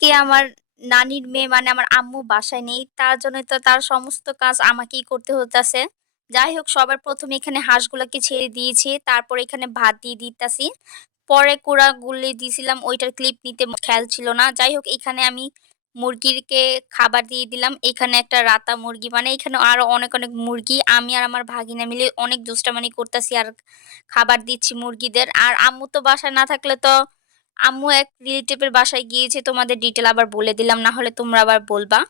আজকে আমার নানির মেয়ে মানে আমার আম্মু বাসায় নেই। তার জন্যই তো তার সমস্ত কাজ আমাকেই করতে হইতাছে। যাই হোক সবার ১ম এ এখানে হাঁসগুলাকে ছেড়ে দিয়েছি। তারপর এখানে ভাত দিয়ে দিতাছি। পরে কুড়া গুলি দিছিলাম ওইটার ক্লিপ নিতে খেয়াল ছিল না। যাই হোক এখানে আমি মুরগিকে খাবার দিয়ে দিলাম। এখানে একটা রাতা মুরগি মানে এখানে আরো অনেক মুরগি। আমি আর আমার ভাগিনা মিলে অনেক দুষ্টামি করতাছি আর খাবার দিচ্ছি মুরগিদের। আর আম্মু তো বাসায় না থাকলে তো আম্মু এক রিলেটিভের বাসায় গিয়েছে তোমাদের ডিটেইল আবার বলে দিলাম না হলে তোমরা আবার বলবা।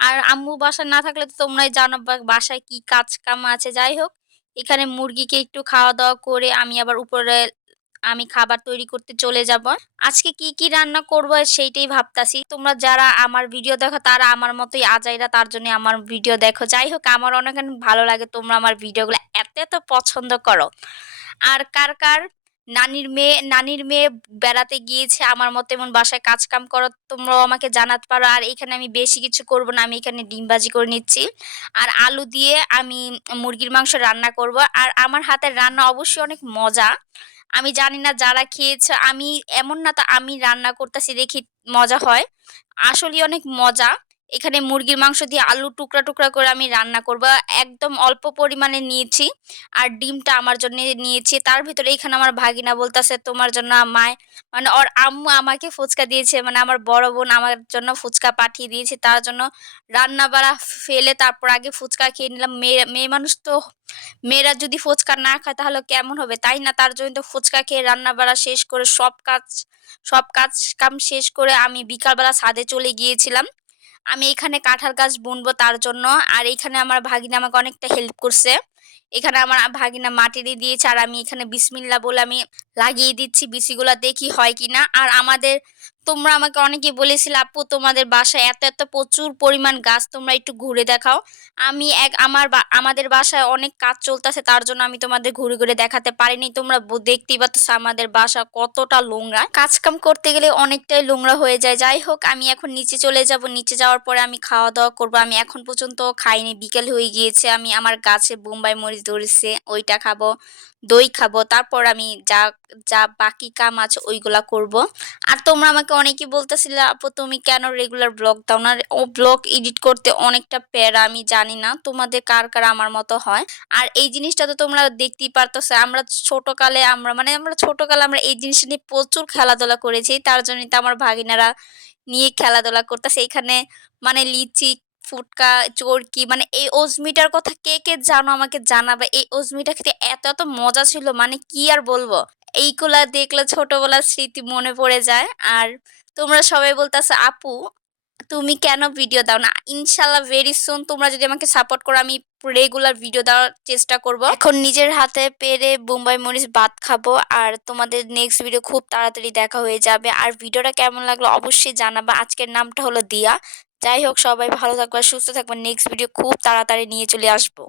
আর আম্মু বাসায় না থাকলে তো তোমরাই জানো বাসায় কি কাজ কাম আছে। যাই হোক এখানে মুরগিকে একটু খাওয়া-দাওয়া করে আমি আবার উপরে আমি খাবার তৈরি করতে চলে যাব। আজকে কি রান্না করব সেইটাই ভাবতাছি। তোমরা যারা আমার ভিডিও দেখো তারা আমার মতোই আজাইরা তার জন্য আমার ভিডিও দেখো। যাই হোক আমার অনেক ভালো লাগে তোমরা আমার ভিডিওগুলো এত পছন্দ করো। আর কার নানির মেয়ে বেড়াতে গিয়েছে আমার মতো এমন বাসায় কাজ-কাম করো তোমরাও আমাকে জানাতে পারো। আর এখানে আমি বেশি কিছু করব না। আমি এখানে ডিম ভাজি করে নিচ্ছি। আর আলু দিয়ে আমি মুরগির মাংস রান্না করব। আর আমার হাতের রান্না অবশ্যই অনেক মজা। আমি জানি না যারা খেয়েছে আমি এমন না তো আমি রান্না করতেছি দেখি মজা হয়। আসলেই অনেক মজা। এখানে মুরগির মাংস দিয়ে আলু টুকরা করে আমি রান্না করব। একদম অল্প পরিমাণে নিয়েছি। আর ডিমটা আমার জন্যে নিয়েছি। তার ভিতরে এখানে আমার ভাগিনা বলতেছে তোমার জন্য আমায় মানে ওর আম্মু আমাকে ফুচকা দিয়েছে। মানে আমার বড় বোন আমার জন্য ফুচকা পাঠিয়ে দিয়েছে। তার জন্য রান্না-বাড়া ফেলে তারপর আগে ফুচকা খেয়ে নিলাম। মেয়ে মানুষ তো মেয়েরা যদি ফুচকা না খায় তাহলে কেমন হবে, তাই না? তার জন্য তো ফুচকা খেয়ে রান্না-বাড়া শেষ করে সব কাজ কাম শেষ করে আমি বিকালবেলা ছাদে চলে গিয়েছিলাম। আমি এখানে কাঁঠাল গাছ বুনবো তার জন্য। আর এইখানে আমার ভাগিনা আমাকে অনেকটা হেল্প করছে। এখানে আমার ভাগিনা মাটি দিয়ে দিয়েছে আর আমি এখানে বিসমিল্লাহ বলে আমি লাগিয়ে দিচ্ছি বিচিগুলা দেখি হয় কিনা। আর তোমরা আমাকে অনেকেই বলেছিলে আপু তোমাদের বাসায় এত প্রচুর পরিমাণ গাছ তোমরা একটু ঘুরে দেখাও। আমি আমাদের বাসায় অনেক কাজ চলতেছে তার জন্য আমি তোমাদের ঘুরে দেখাতে পারিনি। তোমরা দেখতেই পাচ্ছ আমাদের বাসা কতটা নোংরা। কাজ কাম করতে গেলে অনেকটাই নোংরা হয়ে যায়। যাই হোক আমি এখন নিচে চলে যাব। নিচে যাওয়ার পরে আমি খাওয়া-দাওয়া করব। আমি এখন পর্যন্ত খাইনি। বিকেল হয়ে গিয়েছে। আমি আমার গাছে বোম্বাই মরিচ ধরেছে ওইটা খাবো, দই খাবো। তারপর আমি যা বাকি কাম আছে ওইগুলা করব। আর তোমরা আমাকে অনেকেই বলতেছিলে আপু তুমি কেন রেগুলার ব্লগ দাও না? ও ব্লগ এডিট করতে অনেকটা প্যারা আমি জানি না তোমাদের কার আমার মতো হয়। আর এই জিনিসটা তো তোমরা দেখতেই পারতেছো আমরা ছোটকালে আমরা এই জিনিসটা নিয়ে প্রচুর খেলাধুলা করেছি। তার জন্যই তো আমার ভাগিনারা নিয়ে খেলাধুলা করতেছে। এখানে মানে লিচি, ফুটকা, চরকি মানে এই অজমিটার কথা কে জানো আমাকে জানাবে। এই অজমিটা খেতে এত মজা ছিল মানে কি আর বলবো। এইগুলা দেখলে ছোটবেলার স্মৃতি মনে পড়ে যায়। আর তোমরা সবাই বলতেছো আপু তুমি কেন ভিডিও দাও না? ইনশাআল্লাহ ভেরি সুন তোমরা যদি আমাকে সাপোর্ট করো আমি রেগুলার ভিডিও দেওয়ার চেষ্টা করব। এখন নিজের হাতে পেরে বোম্বাই মরিচ ভাত খাবো। আর তোমাদের নেক্সট ভিডিও খুব তাড়াতাড়ি দেখা হয়ে যাবে। আর ভিডিওটা কেমন লাগলো অবশ্যই জানাবা। আজকের নামটা হলো দিয়া। যাই হোক সবাই ভালো থাকবা, সুস্থ থাকবা। নেক্সট ভিডিও খুব তাড়াতাড়ি নিয়ে চলে আসবো।